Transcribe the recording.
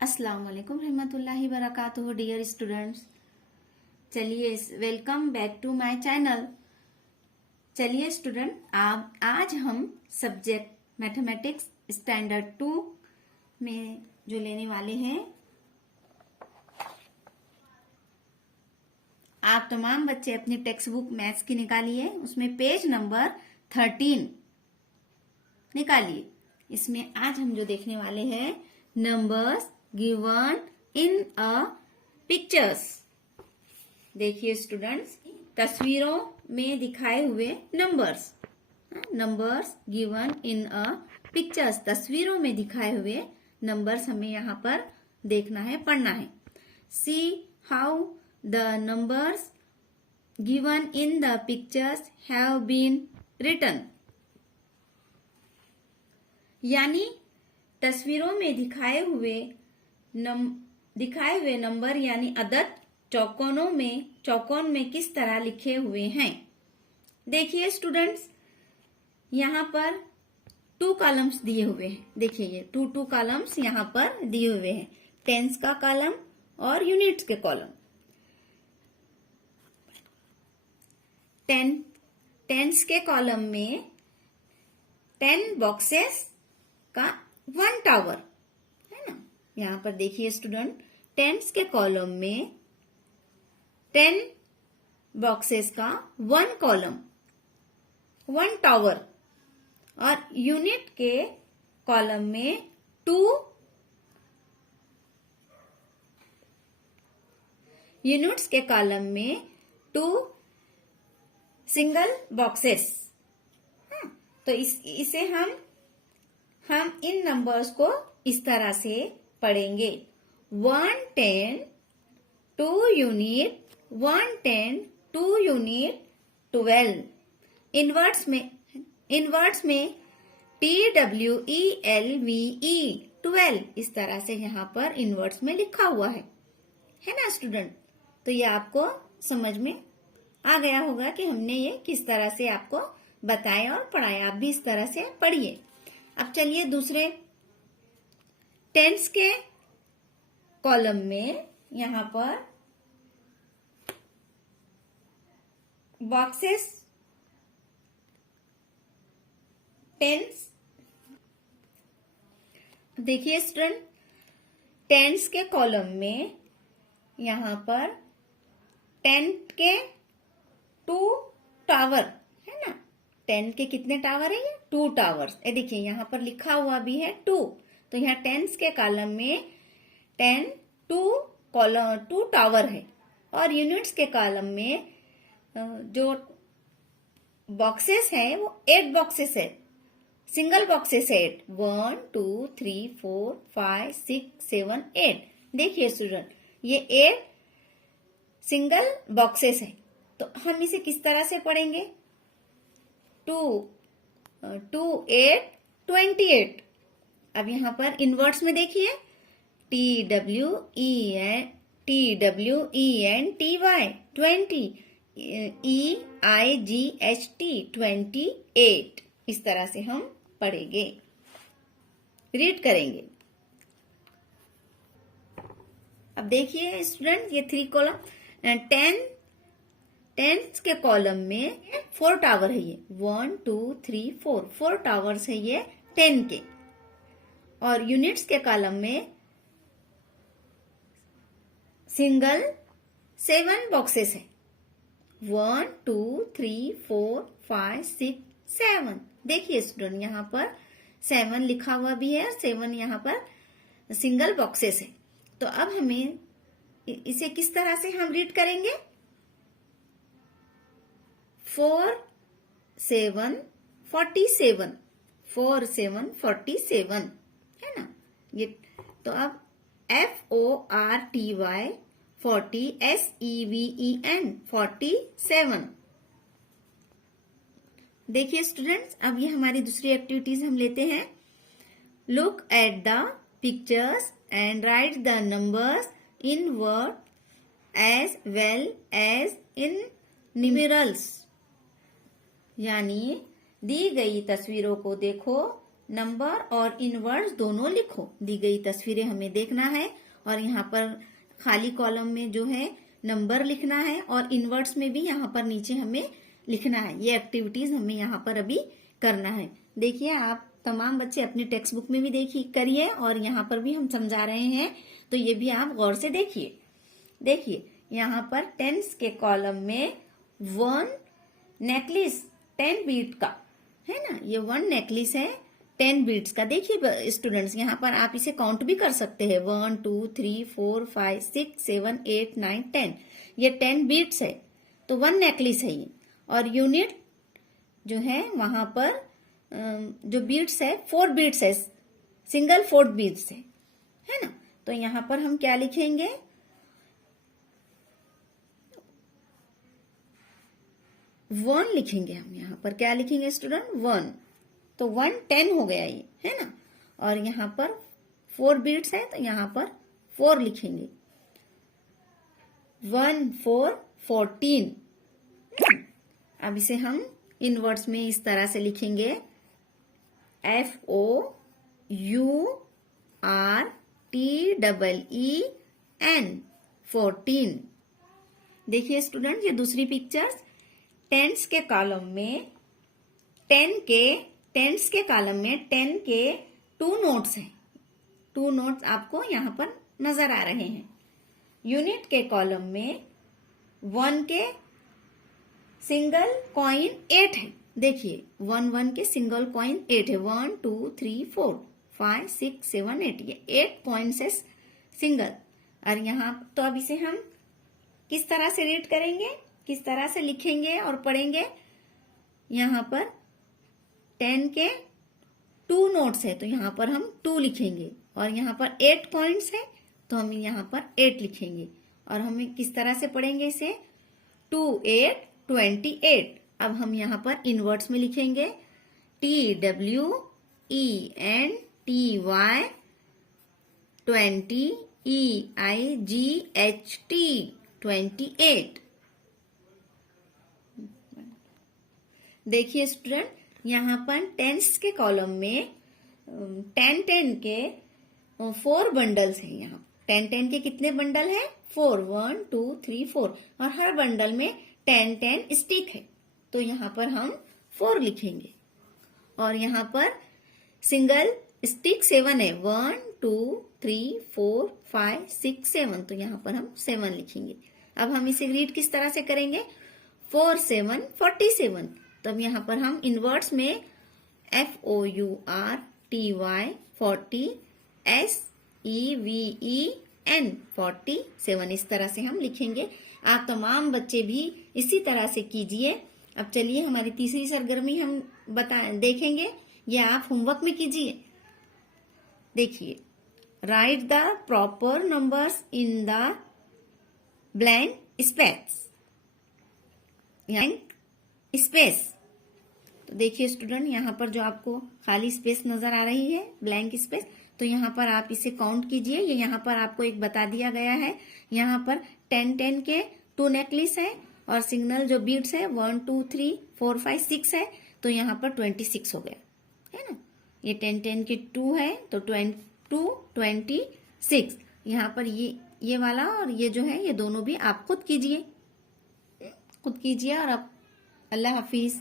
अस्सलाम वालेकुम रहमतुल्लाहि वबरकातुहू डियर स्टूडेंट्स। चलिए welcome back to my channel. चलिए स्टूडेंट, आज हम सब्जेक्ट मैथमेटिक्स स्टैंडर्ड 2 में जो लेने वाले हैं, आप तमाम बच्चे अपनी टेक्स्ट बुक मैथ्स की निकालिए, उसमें पेज नंबर 13 निकालिए। इसमें आज हम जो देखने वाले हैं, नंबर्स गिवन इन अ पिक्चर्स। देखिए स्टूडेंट्स, तस्वीरों में दिखाए हुए नंबर्स गिवन इन अ पिक्चर्स, तस्वीरों में दिखाए हुए नंबर्स हमें यहाँ पर देखना है, पढ़ना है। See how the numbers given in the pictures have been written. यानी तस्वीरों में दिखाए हुए नंबर यानी अदद चौकोन में किस तरह लिखे हुए हैं। देखिए स्टूडेंट्स, यहाँ पर 2 कॉलम्स दिए हुए हैं। देखिए ये 2 कॉलम्स यहाँ पर दिए हुए हैं, टेंस का कॉलम और यूनिट्स के कॉलम। टेंस के कॉलम में 10 बॉक्सेस का 1 टावर है ना। यहाँ पर देखिए स्टूडेंट, टेंस के कॉलम में 10 बॉक्सेस का 1 कॉलम 1 टावर, और यूनिट के कॉलम में 2 यूनिट्स के कॉलम में 2 सिंगल बॉक्सेस। तो इसे हम इन नंबर्स को इस तरह से पढ़ेंगे, 1 10 2 यूनिट 1 10 2 यूनिट 12। इनवर्ट्स में TWELVE 12 इस तरह से यहाँ पर इनवर्ट्स में लिखा हुआ है ना स्टूडेंट। तो ये आपको समझ में आ गया होगा कि हमने ये किस तरह से आपको बताया और पढ़ाया। आप भी इस तरह से पढ़िए। अब चलिए दूसरे टेंस के कॉलम में यहाँ पर बॉक्सेस टेंस। देखिए स्टूडेंट, टेंस के कॉलम में यहाँ पर 10 के 2 टावर है ना। 10 के कितने टावर है? ये 2 टावर्स। देखिए यहाँ पर लिखा हुआ भी है 2। तो यहाँ टेंस के कॉलम में 10 2 टावर है, और यूनिट्स के कॉलम में जो बॉक्सेस है वो 8 बॉक्सेस है, सिंगल बॉक्सेस है 8। 1 2 3 4 5 6 7 8। देखिए स्टूडेंट, ये 8 सिंगल बॉक्सेस है। तो हम इसे किस तरह से पढ़ेंगे? 2 8 28। अब यहाँ पर इनवर्ट्स में देखिए, TWENTY 20 EIGHT 28। इस तरह से हम पढ़ेंगे, रीड करेंगे। अब देखिए स्टूडेंट, ये 3 कॉलम 10 के कॉलम में 4 टावर है। ये 1 2 3 4 टावर्स है ये 10 के, और यूनिट्स के कॉलम में सिंगल 7 बॉक्सेस है। 1 2 3 4 5 6 7। देखिए स्टूडेंट, यहाँ पर 7 लिखा हुआ भी है, और 7 यहाँ पर सिंगल बॉक्सेस है। तो अब हमें इसे किस तरह से हम रीड करेंगे? 4 7 47 4 7 47 है ना। ये तो अब FORTY 40 SEVEN 47। देखिए स्टूडेंट्स, अब ये हमारी दूसरी एक्टिविटीज हम लेते हैं। Look at the pictures and write the numbers in word as well as in numerals. यानी दी गई तस्वीरों को देखो, नंबर और इनवर्ड्स दोनों लिखो। दी गई तस्वीरें हमें देखना है और यहाँ पर खाली कॉलम में जो है नंबर लिखना है और इनवर्ड्स में भी यहाँ पर नीचे हमें लिखना है। ये एक्टिविटीज हमें यहाँ पर अभी करना है। देखिए, आप तमाम बच्चे अपनी टेक्स्ट बुक में भी देखिए, करिए और यहाँ पर भी हम समझा रहे हैं, तो ये भी आप गौर से देखिए। देखिए, यहाँ पर टेंस के कॉलम में 1 नेकलेस 10 बीट का है ना, ये 1 नेकलेस है 10 बीट्स का। देखिए स्टूडेंट्स, यहाँ पर आप इसे काउंट भी कर सकते हैं, 1 2 3 4 5 6 7 8 9 10। ये 10 बीट्स है, तो 1 नेकलेस है ये। और यूनिट जो है वहां पर जो बीट्स है 4 बीट्स है, सिंगल 4 बीट्स है ना। तो यहाँ पर हम क्या लिखेंगे, 1 लिखेंगे। हम यहाँ पर क्या लिखेंगे स्टूडेंट, 1। तो 1 10 हो गया ये, है ना। और यहाँ पर 4 बीट्स है, तो यहाँ पर 4 लिखेंगे। 1 4 14। अब इसे हम इनवर्ड्स में इस तरह से लिखेंगे, FOURTEEN 14। देखिए स्टूडेंट, ये दूसरी पिक्चर्स टेंस के कॉलम में 10 के 2 नोट्स हैं। 2 नोट्स आपको यहाँ पर नजर आ रहे हैं। यूनिट के कॉलम में 1 के सिंगल कॉइन 8 है। देखिए 1 के सिंगल कॉइन 8 है, 1 2 3 4 5 6 7 8, ये 8 कॉइन्स है सिंगल। और यहाँ तो अब इसे हम किस तरह से रीड करेंगे, किस तरह से लिखेंगे और पढ़ेंगे। यहाँ पर 10 के 2 नोट्स है, तो यहाँ पर हम 2 लिखेंगे। और यहाँ पर 8 कॉइन्स है, तो हम यहाँ पर 8 लिखेंगे। और हमें किस तरह से पढ़ेंगे इसे, 2 8 28। अब हम यहाँ पर इनवर्ड्स में लिखेंगे, TWENTY 20 EIGHT 28। देखिए स्टूडेंट, यहाँ पर टेंस के कॉलम में 10 के 4 बंडल्स हैं। यहाँ 10 के कितने बंडल हैं, 4, 1 2 3 4। और हर बंडल में 10 स्टिक है, तो यहाँ पर हम 4 लिखेंगे। और यहाँ पर सिंगल स्टिक 7 है, 1 2 3 4 5 6 7, तो यहाँ पर हम 7 लिखेंगे। अब हम इसे रीड किस तरह से करेंगे, 4 7 47। तब यहाँ पर हम इनवर्ड्स में FOURTY 40 SEVEN 47, इस तरह से हम लिखेंगे। आप तमाम बच्चे भी इसी तरह से कीजिए। अब चलिए हमारी तीसरी सरगर्मी हम देखेंगे, ये आप होमवर्क में कीजिए। देखिए, right the proper numbers in the blank space. तो देखिए स्टूडेंट, यहाँ पर जो आपको खाली स्पेस नजर आ रही है, ब्लैंक स्पेस, तो यहाँ पर आप इसे काउंट कीजिए। ये यहाँ पर आपको एक बता दिया गया है। यहाँ पर 10 के 2 नेकलेस है और सिग्नल जो बीट्स है 1 2 3 4 5 6 है, तो यहाँ पर 26 हो गया, है ना। ये 10 के 2 है, तो 26। यहाँ पर ये वाला और ये जो है, ये दोनों भी आप खुद कीजिए और आप अल्लाह हाफिज।